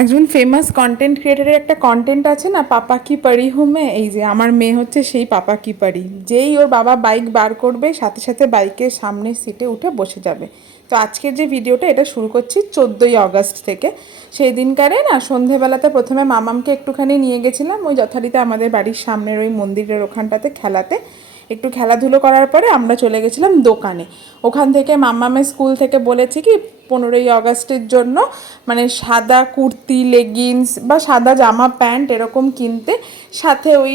একজন famous content ক্রিয়েটারের একটা content আছে না পাপা কি পারি হুমে এই যে আমার মেয়ে হচ্ছে সেই পাপা কি পারি যেই ওর বাবা বাইক বার করবে, সাথে সাথে বাইকের সামনের সিটে উঠে বসে যাবে। তো আজকের যে ভিডিওটা এটা শুরু করছি চোদ্দোই অগস্ট থেকে। সেই দিনকারে না, সন্ধেবেলাতে প্রথমে মামামকে একটুখানি নিয়ে গেছিলাম, ওই যথারীতি আমাদের বাড়ির সামনের ওই মন্দিরের ওখানটাতে, খেলাতে। একটু খেলাধুলো করার পরে আমরা চলে গেছিলাম দোকানে। ওখান থেকে মাম্মামের স্কুল থেকে বলেছি কি, পনেরোই আগস্টের জন্য মানে সাদা কুর্তি লেগিংস বা সাদা জামা, প্যান্ট এরকম কিনতে। সাথে ওই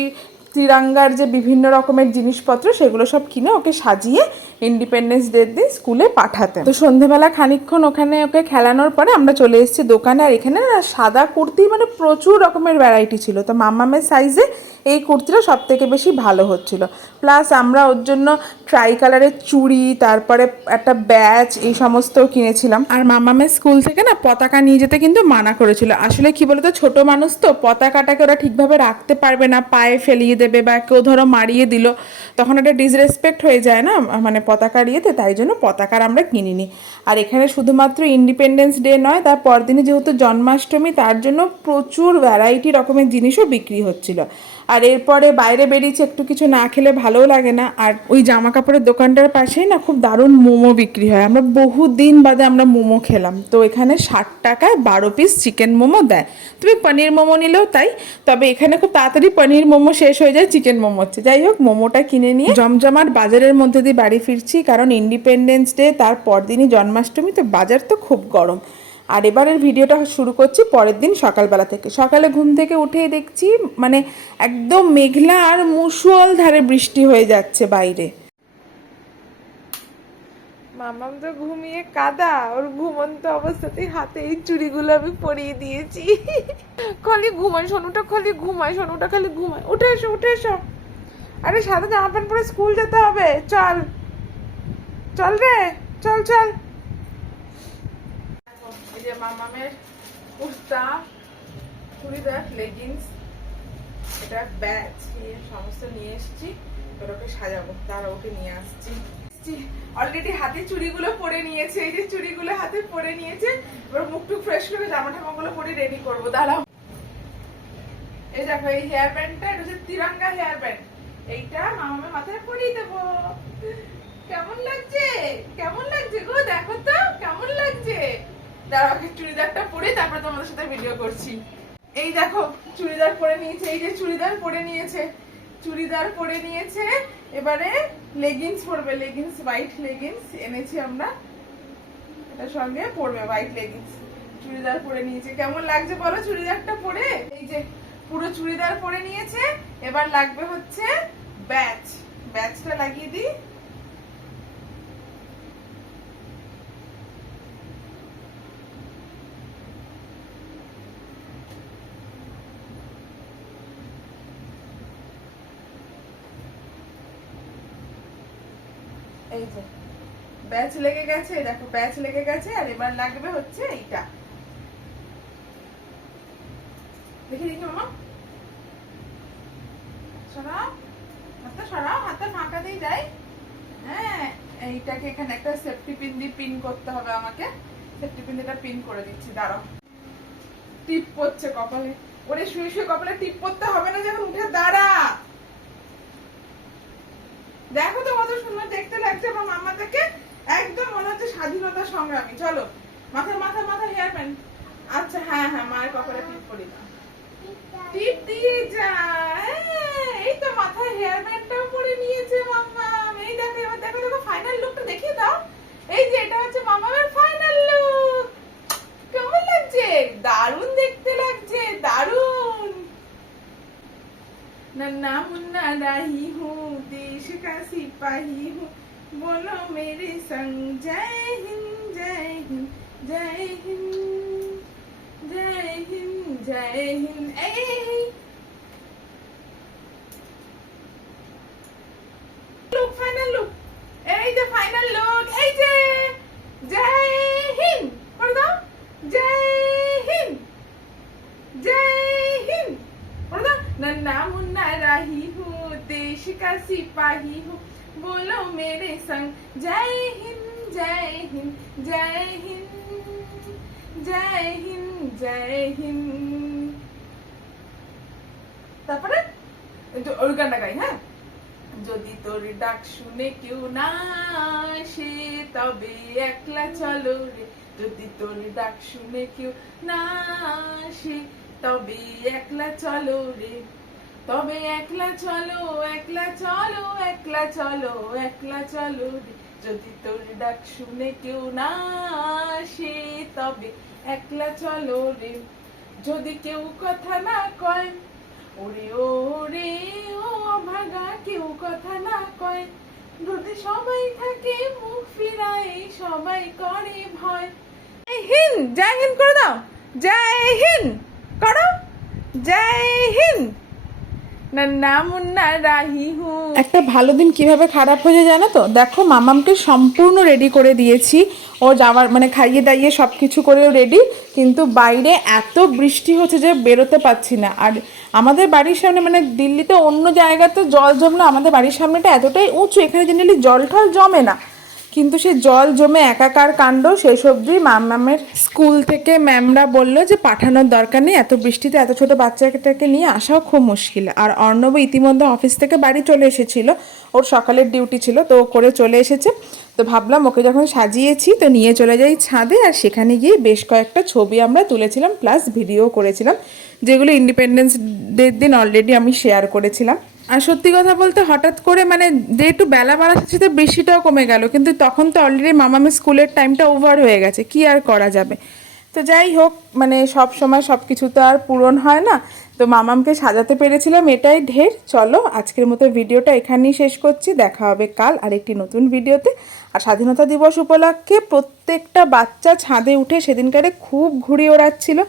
তিরাঙ্গার যে বিভিন্ন রকমের জিনিসপত্র, সেগুলো সব কিনে ওকে সাজিয়ে ইন্ডিপেন্ডেন্স ডের দিন স্কুলে পাঠাতেন। তো সন্ধেবেলা খানিকক্ষণ ওখানে ওকে খেলানোর পরে আমরা চলে এসেছি দোকানে, আর এখানে সাদা কুর্তি মানে প্রচুর রকমের ভ্যারাইটি ছিল। তো মাম্মামের সাইজে এই কুর্তিটা সব থেকে বেশি ভালো হচ্ছিল। প্লাস আমরা ওর জন্য ট্রাই কালারের চুড়ি, তারপরে একটা ব্যাচ এই সমস্ত কিনেছিলাম। আর মামামের স্কুল থেকে না পতাকা নিয়ে যেতে কিন্তু মানা করেছিল। আসলে কি বলতো, ছোট মানুষ তো পতাকাটাকে ওরা ঠিকভাবে রাখতে পারবে না, পায়ে ফেলিয়ে দেবে বা কেউ ধরো মারিয়ে দিল, তখন একটা ডিসরেসপেক্ট হয়ে যায় না মানে পতাকা ইয়েতে, তাই জন্য পতাকার আমরা কিনিনি। আর এখানে শুধুমাত্র ইন্ডিপেন্ডেন্স ডে নয়, তার পরদিনে যেহেতু জন্মাষ্টমী, তার জন্য প্রচুর ভ্যারাইটি রকমের জিনিসও বিক্রি হচ্ছিল। আর এরপরে বাইরে বেরিয়েছে, একটু কিছু না খেলে ভালোও লাগে না। আর ওই জামা কাপড়ের দোকানটার পাশেই না খুব দারুণ মোমো বিক্রি হয়। আমরা বহু দিন বাদে আমরা মোমো খেলাম। তো এখানে ষাট টাকায় বারো পিস চিকেন মোমো দেয়। তুমি পনির মোমো নিলেও তাই, তবে এখানে খুব তাড়াতাড়ি পনির মোমো শেষ হয়ে যায় চিকেন মোমো হচ্ছে। যাই হোক, মোমোটা কিনে নিয়ে জমজমাট বাজারের মধ্যে দিয়ে বাড়ি ফিরছি, কারণ ইন্ডিপেন্ডেন্স ডে তার পরদিনই জন্মাষ্টমী, তো বাজার তো খুব গরম। আর এবারের ভিডিওটা শুরু করছি পরের দিন সকালবেলা থেকে। সকালে ঘুম থেকে উঠেই দেখছি মানে একদম মেঘলা আর মুসুয়াল ধারে বৃষ্টি হয়ে যাচ্ছে বাইরে। মামাম তো ঘুমিয়ে কাদা, ওর ঘুমন্ত অবস্থাতেই হাতে এই চুড়িগুলো আমি পরিয়ে দিয়েছি। খালি ঘুমায় সোনুটা খালি ঘুমায় সোনুটা খালি ঘুমায় উঠে এসো উঠে এসো। আরে সাদা জামা প্যান্ট পরে স্কুল যেতে হবে, চল। চল রে, চল চল। এই যে মামামের কুর্তা, চুড়িদার লেগিংস এটা ব্যাচ নিয়ে সমস্ত নিয়ে এসেছি। ওকে সাজাবো, তারা ওকে নিয়ে আসছি। অলরেডি হাতে চুড়িগুলো পরে নিয়েছে, এই যে চুড়িগুলো হাতে পরে নিয়েছে। এবার মুখ টুক ফ্রেশ করে জামা ঠামা পরে রেডি করব, দাঁড়াও। এই দেখো, এই হেয়ার ব্যান্ডটা এটা হচ্ছে তিরঙ্গা হেয়ার ব্যান্ড এইটা মামামের মাথায় পরিয়ে দেবো। কেমন লাগছে? কেমন লাগছে গো? দেখো তো, কেমন লাগছে? আগে চুড়িদারটা পরে সাথে ভিডিও করছি। এই দেখো, চুড়িদার পরে নিয়েছে, এই যে চুড়িদার পরে নিয়েছে, চুড়িদার পরে নিয়েছে, এবারে পরবে লেগিংস হোয়াইট এনেছি আমরা। সঙ্গে পরবে হোয়াইট চুড়িদার পরে নিয়েছে। কেমন লাগছে বলো চুড়িদারটা পরে? এই যে পুরো চুড়িদার পরে নিয়েছে, এবার লাগবে হচ্ছে ব্যাচ। ব্যাচটা লাগিয়ে দিই। এই যে ব্যাচ লেগে গেছে, দেখো ব্যাচ লেগে গেছে, আর এবার লাগবে হচ্ছে এইটা। দেখি দেখি মামা। হ্যাঁ এইটাকে এখানে একটা সেফটি পিন করতে হবে আমাকে। সেফটি পিন করে দিচ্ছি, দাঁড়াও। টিপ কপালে। ওরে শুয়ে শুয়ে কপালে টিপ পড়তে হবে না যখন, উঠে দাঁড়া। দেখো তো কত সুন্দর দেখতে লাগছে আমার মামাটাকে একদম মনে হচ্ছে স্বাধীনতা সংগ্রামী। চলো মাথা মাথা মাথা হেয়ার প্যান্ট আচ্ছা হ্যাঁ হ্যাঁ মায়ের কপালে টিপ পরি না টিপ দিয়ে যা এই তো মাথায় হেয়ার ব্যান্ডটাও পরে নিয়েছে মাম্মা। এই দেখো, এবার দেখো দেখো ফাইনাল লুকটা দেখিয়ে দাও। এই যে, এটা হচ্ছে মামার ফাইনাল লুক কেমন লাগছে দারুণ দেখতে লাগছে দারুণ नन्ना मुन्ना राही हूँ देश का सिपाही हूँ बोलो मेरे संग जय हिंद जय हिंद जय हिंद जय हिंद जय Hind a look final look এই যে ফাইনাল লুক এই যে জয় হিন্দ করে দাও জয় হিন্দ जय हिंद बोलो ना, नन्ना मुन्ना राही हूँ देश का सिपाही हूँ बोलो मेरे संग जय हिंद जय हिंद जय हिंद जय हिंद জয় হিন্দ তারপরে এই যে ওই গানটা গাই হ্যাঁ যদি তোর ডাক শুনে কেউ না আসে তবে একলা চলো রে যদি তোর ডাক শুনে কেউ না আসে তবে একলা চলো রে। তবে একলা চলো একলা চলো একলা চলো একলা চলো রে। যদি তোর ডাক শুনে কেউ না আসে, তবে একলা চলো রে। যদি কেউ কথা না কয়, ওরে ওরে, ও ভাগা, কেউ কথা না কয়। যদি সবাই থাকে মুখ ফিরায়, সবাই করে ভয়। হিন্দ, জয় হিন্দ করে দাও। জয় হিন্দ। করো। জয় হিন্দ। একটা ভালো দিন কীভাবে খারাপ হয়ে যায় জানো তো? দেখো, মামামকে সম্পূর্ণ রেডি করে দিয়েছি। ও যাওয়ার মানে খাইয়ে দাইয়ে সব কিছু করে রেডি কিন্তু বাইরে এত বৃষ্টি হচ্ছে যে বেরোতে পাচ্ছি না। আর আমাদের বাড়ির সামনে মানে দিল্লিতে অন্য জায়গাতে জল জমলো আমাদের বাড়ির সামনেটা এতটাই উঁচু, এখানে জেনারেলি জল টল জমে না। কিন্তু সে জল জমে একাকার কাণ্ড, সেই সবজি মামামের স্কুল থেকে ম্যামরা বলল যে পাঠানোর দরকার নেই, এত বৃষ্টিতে এত ছোট বাচ্চাটাকে নিয়ে আসাও খুব মুশকিল। আর অর্ণব ইতিমধ্যে অফিস থেকে বাড়ি চলে এসেছিল, ওর সকালের ডিউটি ছিল, তো করে চলে এসেছে। তো ভাবলাম ওকে যখন সাজিয়েছি, তো নিয়ে চলে যাই ছাদে, আর সেখানে গিয়ে বেশ কয়েকটা ছবি আমরা তুলেছিলাম, প্লাস ভিডিও করেছিলাম, যেগুলো ইন্ডিপেন্ডেন্স ডের দিন অলরেডি আমি শেয়ার করেছিলাম। আর সত্যি কথা বলতে হঠাৎ করে মানে যে একটু বেলা বাড়ার সাথে বৃষ্টিটাও কমে গেল, কিন্তু তখন তো অলরেডি মামামের স্কুলের টাইমটা ওভার হয়ে গেছে, কি আর করা যাবে? তো যাই হোক মানে সব সময় সব কিছু তো আর পূরণ হয় না। তো মামামকে সাজাতে পেরেছিলাম, এটাই ঢের। চলো, আজকের মতো ভিডিওটা এখানেই শেষ করছি। দেখা হবে কাল আরেকটি নতুন ভিডিওতে। আর স্বাধীনতা দিবস উপলক্ষে প্রত্যেকটা বাচ্চা ছাদে উঠে সেদিনকারে খুব ঘুড়ি ওড়াচ্ছিল।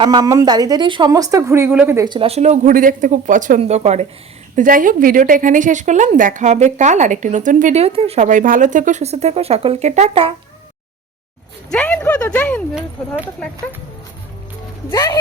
আর মাম্মাম দাঁড়িয়ে দাঁড়িয়ে সমস্ত ঘুড়িগুলোকে দেখছিল। আসলে ও ঘুড়ি দেখতে খুব পছন্দ করে। তো যাই হোক, ভিডিওটা এখানেই শেষ করলাম। দেখা হবে কাল আর একটি নতুন ভিডিওতে। সবাই ভালো থেকো, সুস্থ থেকো, সকলকে টাটা। জয় হিন্দ কত জয় হিন্দ। ধরো তো ফ্ল্যাগটা জয় হিন্দ।